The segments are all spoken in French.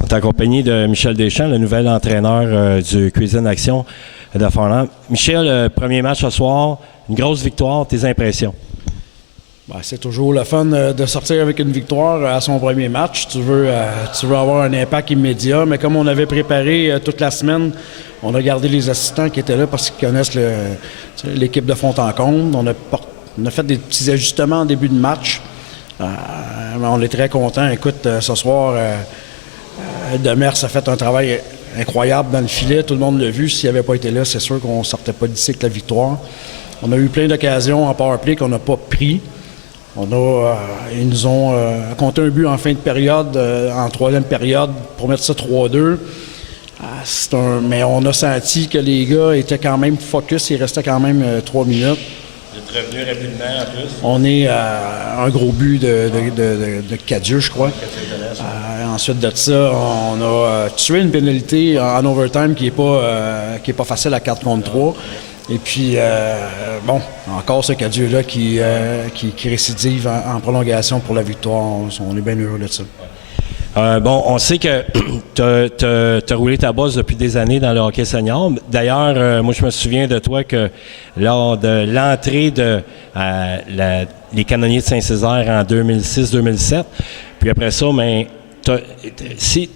On est accompagné de Michel Deschamps, le nouvel entraîneur du Cuisine Action de Farnham. Michel, premier match ce soir, une grosse victoire, tes impressions? Ben, c'est toujours le fun de sortir avec une victoire à son premier match. Tu veux avoir un impact immédiat, mais comme on avait préparé toute la semaine, on a gardé les assistants qui étaient là parce qu'ils connaissent l'équipe de fond en comble. On a fait des petits ajustements en début de match. On est très contents. Écoute, ce soir, Demers a fait un travail incroyable dans le filet. Tout le monde l'a vu. S'il n'avait pas été là, c'est sûr qu'on ne sortait pas d'ici avec la victoire. On a eu plein d'occasions en powerplay qu'on n'a pas pris. Ils nous ont compté un but en fin de période, en troisième période, pour mettre ça 3-2. Mais on a senti que les gars étaient quand même focus. Il restait quand même 3 minutes. Vous êtes revenu rapidement en plus. On est à un gros but de Cadieux, je crois. Ensuite de ça, on a tué une pénalité en overtime qui est pas facile à 4 contre 3. Et puis, encore ce Cadieux-là qui récidive en prolongation pour la victoire. On est bien heureux de ça. On sait que tu as roulé ta bosse depuis des années dans le hockey senior. D'ailleurs, moi, je me souviens de toi que lors de l'entrée les Canonniers de Saint-Césaire en 2006-2007, puis après ça,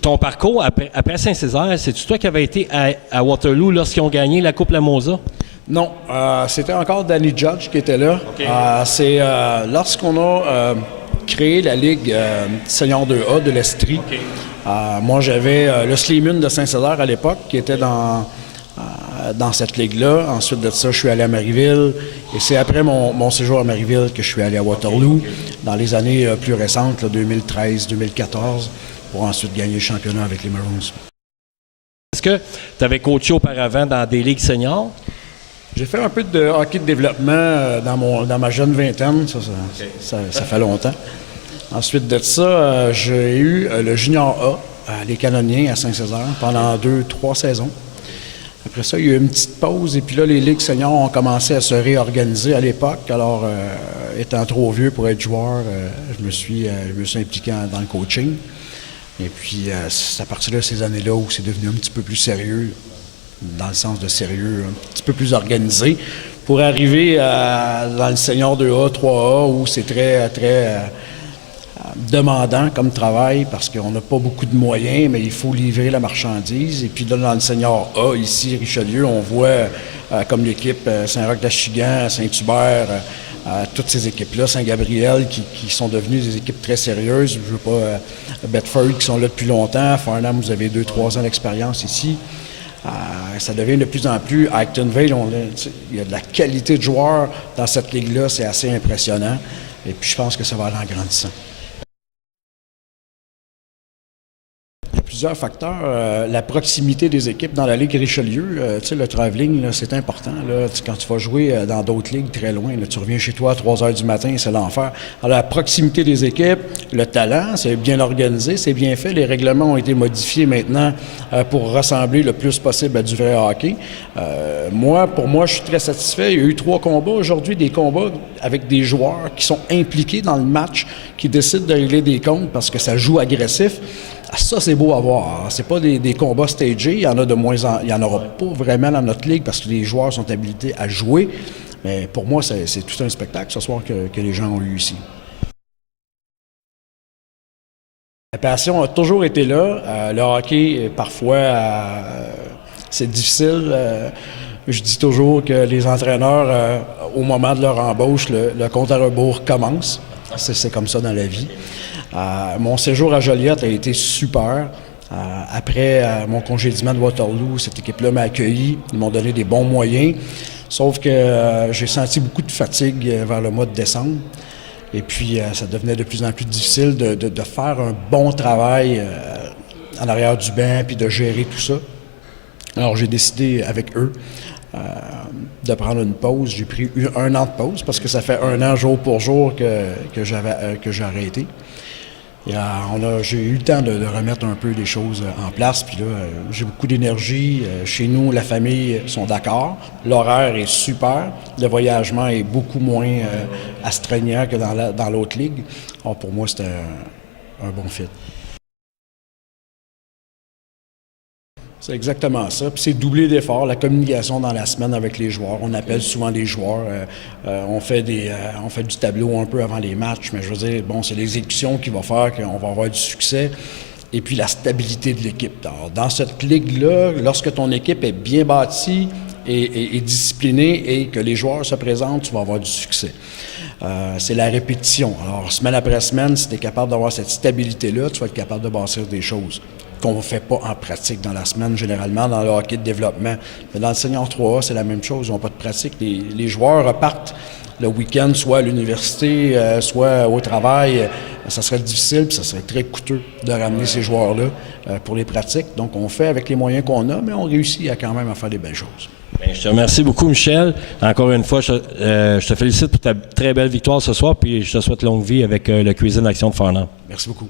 ton parcours après Saint-Césaire, c'est-tu toi qui avais été à Waterloo lorsqu'ils ont gagné la Coupe Lamosa? Non, c'était encore Danny Judge qui était là. Okay. C'est lorsqu'on a créé la Ligue Senior 2A de l'Estrie. Okay. Moi, j'avais le Sleeman de Saint-Césaire à l'époque qui était dans cette ligue-là. Ensuite de ça, je suis allé à Marieville. Et c'est après mon séjour à Marieville que je suis allé à Waterloo, dans les années plus récentes, 2013-2014, pour ensuite gagner le championnat avec les Maroons. Est-ce que tu avais coaché auparavant dans des ligues seniors? J'ai fait un peu de hockey de développement dans ma jeune vingtaine, ça fait longtemps. Ensuite de ça, j'ai eu le Junior A, les Canonniers à Saint-Césaire, pendant 2-3 saisons. Après ça, il y a eu une petite pause, et puis là, les ligues seniors ont commencé à se réorganiser à l'époque. Alors, étant trop vieux pour être joueur, je me suis impliqué dans le coaching. Et puis, c'est à partir de ces années-là où c'est devenu un petit peu plus sérieux, dans le sens de sérieux, un petit peu plus organisé, pour arriver dans le senior 2A, 3A, où c'est très, très demandant comme travail, parce qu'on n'a pas beaucoup de moyens, mais il faut livrer la marchandise. Et puis là, dans le senior A, ici, Richelieu, on voit comme l'équipe Saint-Roch-d'Achigan, Saint-Hubert, toutes ces équipes-là, Saint-Gabriel, qui sont devenues des équipes très sérieuses. Je veux pas Bedford, qui sont là depuis longtemps. Farnham, vous avez 2-3 ans d'expérience ici. Ça devient de plus en plus. À Actonville, il y a de la qualité de joueurs dans cette ligue-là, c'est assez impressionnant. Et puis je pense que ça va aller en grandissant. Il y a plusieurs facteurs. La proximité des équipes dans la Ligue Richelieu, le travelling, c'est important. Là, quand tu vas jouer dans d'autres ligues très loin, là, tu reviens chez toi à 3 heures du matin, c'est l'enfer. Alors, la proximité des équipes, le talent, c'est bien organisé, c'est bien fait. Les règlements ont été modifiés maintenant pour ressembler le plus possible à du vrai hockey. Pour moi, je suis très satisfait. Il y a eu 3 combats aujourd'hui, des combats avec des joueurs qui sont impliqués dans le match, qui décident de régler des comptes parce que ça joue agressif. Ça, c'est beau à voir. C'est pas des combats stagés. Il y en a il y en aura pas vraiment dans notre ligue parce que les joueurs sont habilités à jouer. Mais pour moi, c'est tout un spectacle ce soir que les gens ont eu ici. La passion a toujours été là. Le hockey, parfois, c'est difficile. Je dis toujours que les entraîneurs, au moment de leur embauche, le compte à rebours commence. C'est comme ça dans la vie. Mon séjour à Joliette a été super. Après mon congédiement de Waterloo, cette équipe-là m'a accueilli. Ils m'ont donné des bons moyens. Sauf que j'ai senti beaucoup de fatigue vers le mois de décembre. Et puis, ça devenait de plus en plus difficile de faire un bon travail en arrière du banc puis de gérer tout ça. Alors, j'ai décidé avec eux de prendre une pause. J'ai pris 1 an de pause parce que ça fait 1 an jour pour jour que j'ai arrêté. J'ai eu le temps de remettre un peu les choses en place. Puis là, j'ai beaucoup d'énergie. Chez nous, la famille sont d'accord. L'horaire est super. Le voyagement est beaucoup moins astreignant que dans l'autre ligue. Alors, pour moi, c'était un bon fit. C'est exactement ça. Puis c'est doubler d'efforts, la communication dans la semaine avec les joueurs. On appelle souvent les joueurs. On fait du tableau un peu avant les matchs, mais je veux dire, bon, c'est l'exécution qui va faire qu'on va avoir du succès. Et puis la stabilité de l'équipe. Alors, dans cette ligue-là, lorsque ton équipe est bien bâtie et disciplinée et que les joueurs se présentent, tu vas avoir du succès. C'est la répétition. Alors, semaine après semaine, si tu es capable d'avoir cette stabilité-là, tu vas être capable de bâtir des choses qu'on ne fait pas en pratique dans la semaine, généralement, dans le hockey de développement. Mais dans le senior 3A, c'est la même chose. Ils n'ont pas de pratique. Les joueurs repartent le week-end, soit à l'université, soit au travail. Ça serait difficile, puis ça serait très coûteux de ramener ces joueurs-là pour les pratiques. Donc, on fait avec les moyens qu'on a, mais on réussit quand même à faire des belles choses. Bien, je te remercie beaucoup, Michel. Encore une fois, je te félicite pour ta très belle victoire ce soir, puis je te souhaite longue vie avec le Cuisine Action de Farnham. Merci beaucoup.